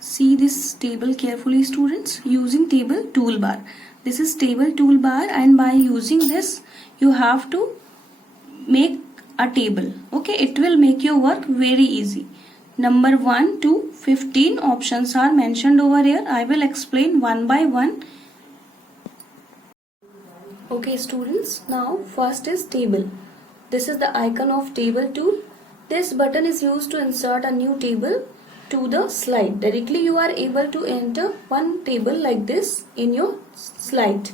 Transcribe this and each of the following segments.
See this table carefully, students, using table toolbar. This is table toolbar, and by using this you have to make a table. Okay, it will make your work very easy. Number 1 to 15 options are mentioned over here. I will explain one by one. Okay students, now first is table. This is the icon of table tool. This button is used to insert a new table to the slide. Directly you are able to enter one table like this in your slide.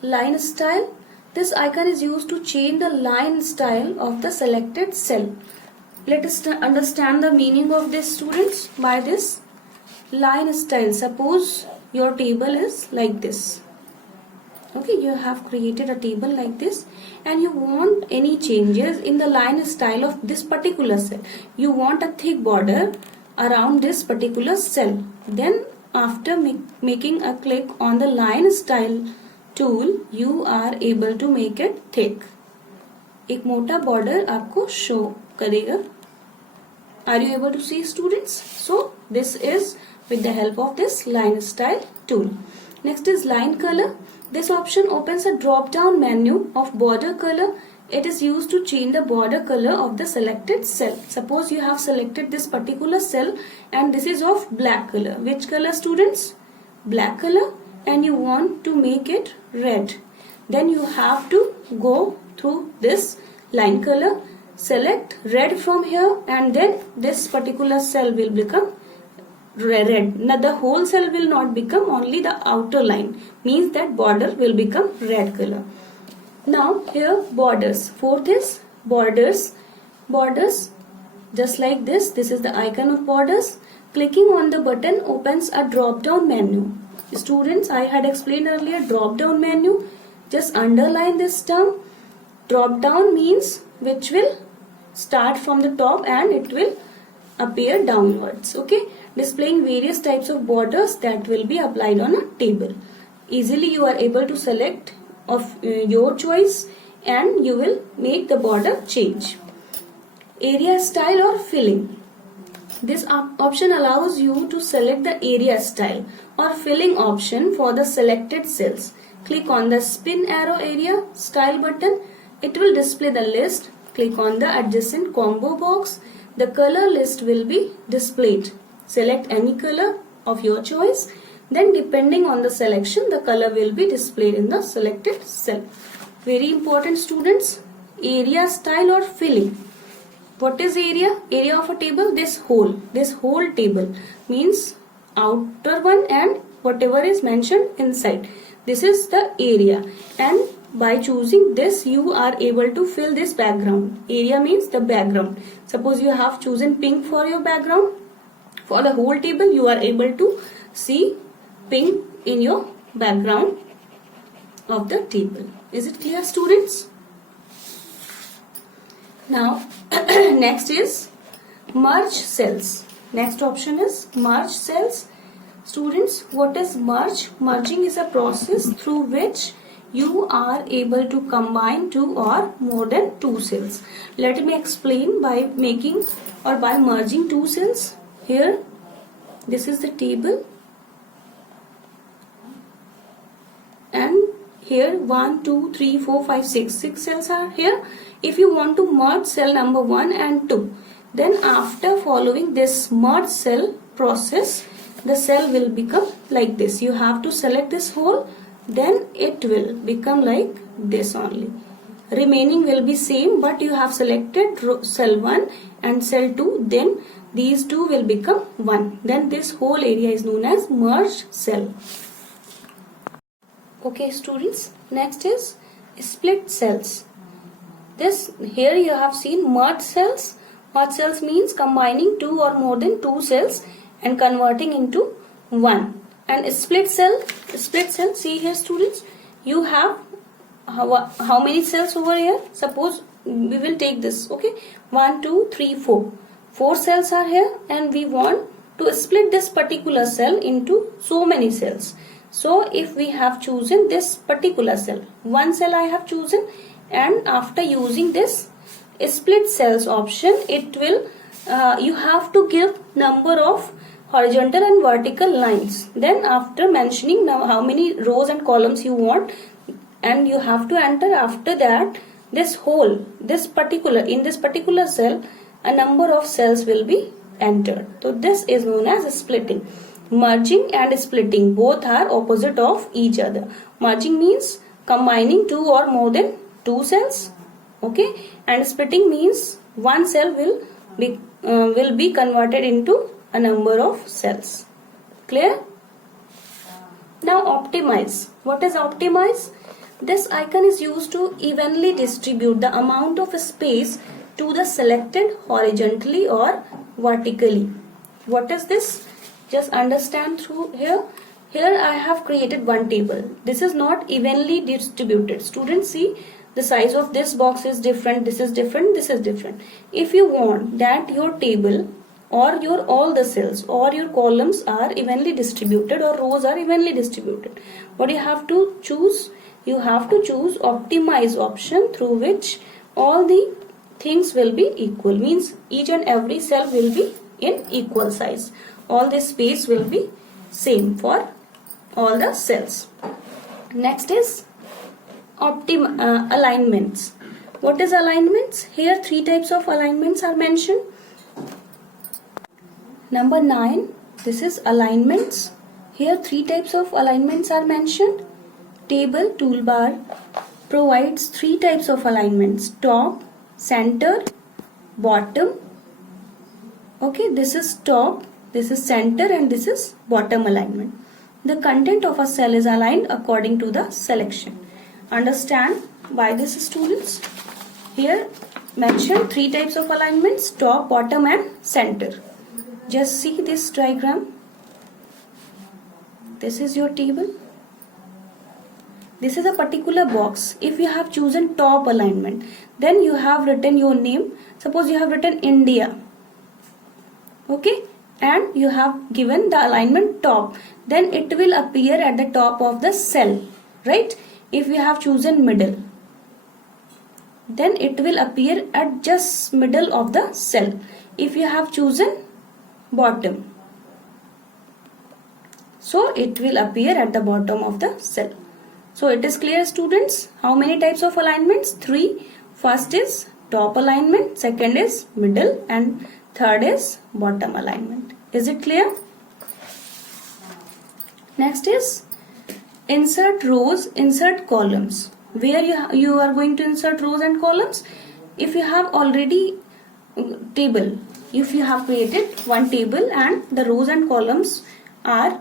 Line style. This icon is used to change the line style of the selected cell. Let us understand the meaning of this, students, by this line style. Suppose your table is like this. Okay, you have created a table like this and you want any changes in the line style of this particular cell. You want a thick border around this particular cell. Then after making a click on the line style tool, you are able to make it thick. एक मोटा border आपको show करेगा. Are you able to see, students? So this is with the help of this line style tool. Next is line color. This option opens a drop down menu of border color. It is used to change the border color of the selected cell. Suppose you have selected this particular cell and this is of black color. Which color, students? Black color, and you want to make it red. Then you have to go through this line color, select red from here, and then this particular cell will become red. Now the whole cell will not become, only the outer line, means that border will become red color. Now here borders. For this borders just like this. This is the icon of borders. Clicking on the button opens a drop down menu. Students, I had explained earlier drop down menu. Just underline this term. Drop down means which will start from the top and it will appear downwards. Okay, displaying various types of borders that will be applied on a table. Easily you are able to select of your choice and you will make the border change. Area style or filling. This option allows you to select the area style or filling option for the selected cells. Click on the spin arrow area style button. It will display the list. Click on the adjacent combo box. The color list will be displayed. Select any color of your choice. Then depending on the selection, the color will be displayed in the selected cell. Very important, students. Area style or filling. What is area? Area of a table, this whole table means outer one and whatever is mentioned inside. This is the area, and by choosing this you are able to fill this background. Area means the background. Suppose you have chosen pink for your background. For the whole table you are able to see pink in your background of the table. Is it clear, students? Now next is merge cells. Next option is merge cells. Students, what is merge? Merging is a process through which you are able to combine two or more than two cells. Let me explain by making or by merging two cells. Here, this is the table, and here 1, 2, 3, 4, 5, 6 cells are here. If you want to merge cell number 1 and 2, then after following this merge cell process, the cell will become like this. You have to select this whole, then it will become like this only. Remaining will be same, but you have selected cell 1 and cell 2, then these two will become 1. Then this whole area is known as merged cell. Okay students, next is split cells. This here you have seen merged cells. Merged cells means combining two or more than two cells and converting into one. And split cell, see here students, you have how many cells over here? Suppose we will take this, okay, 1, 2, 3, 4. 4 cells are here and we want to split this particular cell into so many cells. So if we have chosen this particular cell, one cell I have chosen, and after using this split cells option, it will you have to give number of horizontal and vertical lines. Then after mentioning now how many rows and columns you want, and you have to enter after that this whole, in this particular cell, a number of cells will be entered. So this is known as splitting. Merging and splitting both are opposite of each other. Merging means combining two or more than two cells, okay, and splitting means one cell will be converted into a number of cells. Clear? Now optimize. What is optimize? This icon is used to evenly distribute the amount of space to the selected horizontally or vertically. What is this? Just understand through here. Here I have created one table. This is not evenly distributed. Students, see, the size of this box is different, this is different, this is different. If you want that your table or your all the cells or your columns are evenly distributed or rows are evenly distributed, what you have to choose? You have to choose optimize option, through which all the things will be equal. Means each and every cell will be in equal size. All this space will be same for all the cells. Next is alignments. What is alignments? Here three types of alignments are mentioned. Number 9, this is alignments. Here three types of alignments are mentioned. Table toolbar provides three types of alignments: top, center, bottom. Okay, this is top, this is center, and this is bottom alignment. The content of a cell is aligned according to the selection. Understand by this, students? Here mentioned three types of alignments: top, bottom, and center. Just see this diagram. This is your table. This is a particular box. If you have chosen top alignment, then you have written your name. Suppose you have written India. Okay, and you have given the alignment top, then it will appear at the top of the cell, right? If you have chosen middle, then it will appear at just middle of the cell. If you have chosen bottom, so it will appear at the bottom of the cell. So it is clear, students, how many types of alignments? 3. First is top alignment, second is middle, and third is bottom alignment. Is it clear? Next is insert rows, insert columns. Where you are going to insert rows and columns? If you have already table, if you have created one table and the rows and columns are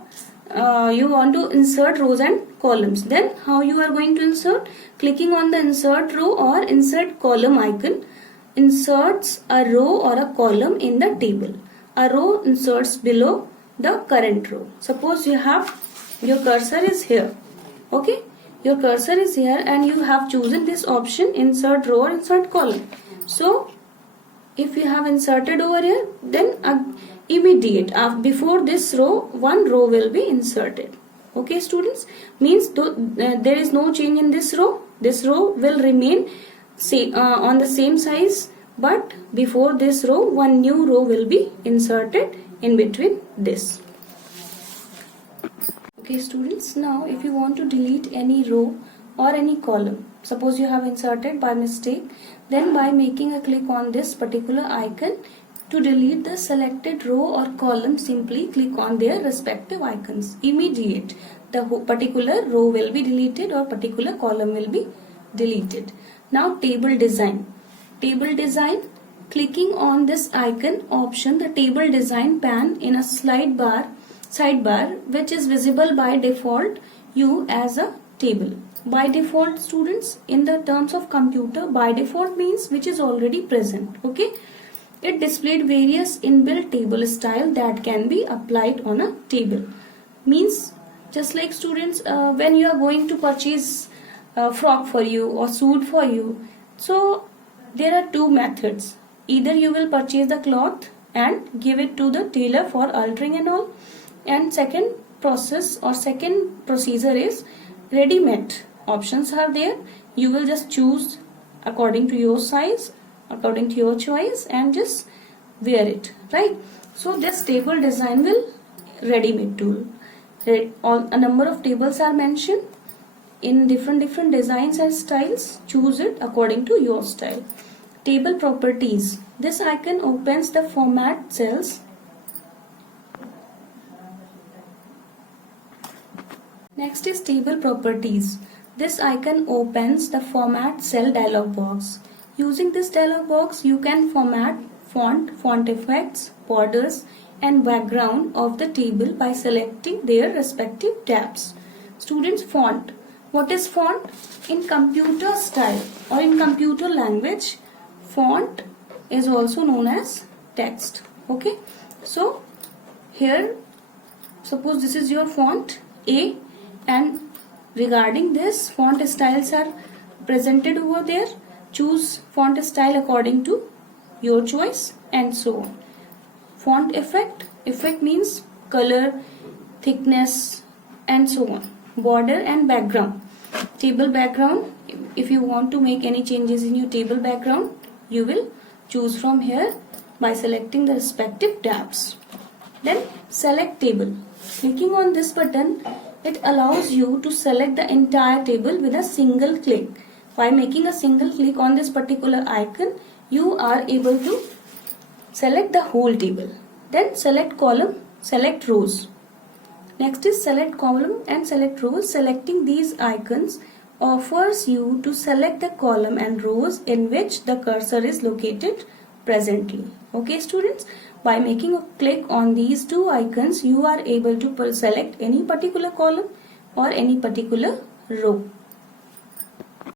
you want to insert rows and columns, then how you are going to insert? Clicking on the insert row or insert column icon inserts a row or a column in the table. A row inserts below the current row. Suppose you have your cursor is here. Okay, your cursor is here and you have chosen this option, insert row or insert column. So if you have inserted over here, then immediate before this row, one row will be inserted. Okay, students, means there is no change in this row. This row will remain on the same size, but before this row, one new row will be inserted in between this. Okay, students, now if you want to delete any row or any column, suppose you have inserted by mistake, then by making a click on this particular icon, to delete the selected row or column, simply click on their respective icons. Immediate, the particular row will be deleted or particular column will be deleted. Now table design. Table design, clicking on this icon option, the table design pane in a sidebar, which is visible by default you as a table. By default, students, in the terms of computer, by default means which is already present. Okay, it displayed various inbuilt table style that can be applied on a table. Means just like, students, when you are going to purchase a frock for you or suit for you, so there are two methods. Either you will purchase the cloth and give it to the tailor for altering and all, and second process or second procedure is ready-made. Options are there. You will just choose according to your size, according to your choice, and just wear it, right? So this table design will ready-made tool. A number of tables are mentioned in different designs and styles. Choose it according to your style. Table properties. This icon opens the format cells. Next is table properties. This icon opens the format cell dialog box. Using this dialog box, you can format font effects, borders and background of the table by selecting their respective tabs. Students, font. What is font? In computer style or in computer language, font is also known as text. Okay. So here, suppose this is your font A, and regarding this, font styles are presented over there. Choose font style according to your choice and so on. Font effect. Effect means color, thickness and so on. Border and background. Table background. If you want to make any changes in your table background, you will choose from here by selecting the respective tabs. Then select table. Clicking on this button, it allows you to select the entire table with a single click. By making a single click on this particular icon, you are able to select the whole table. Then select column, select rows. Next is select column and select rows. Selecting these icons offers you to select the column and rows in which the cursor is located presently. Okay students, by making a click on these two icons, you are able to select any particular column or any particular row.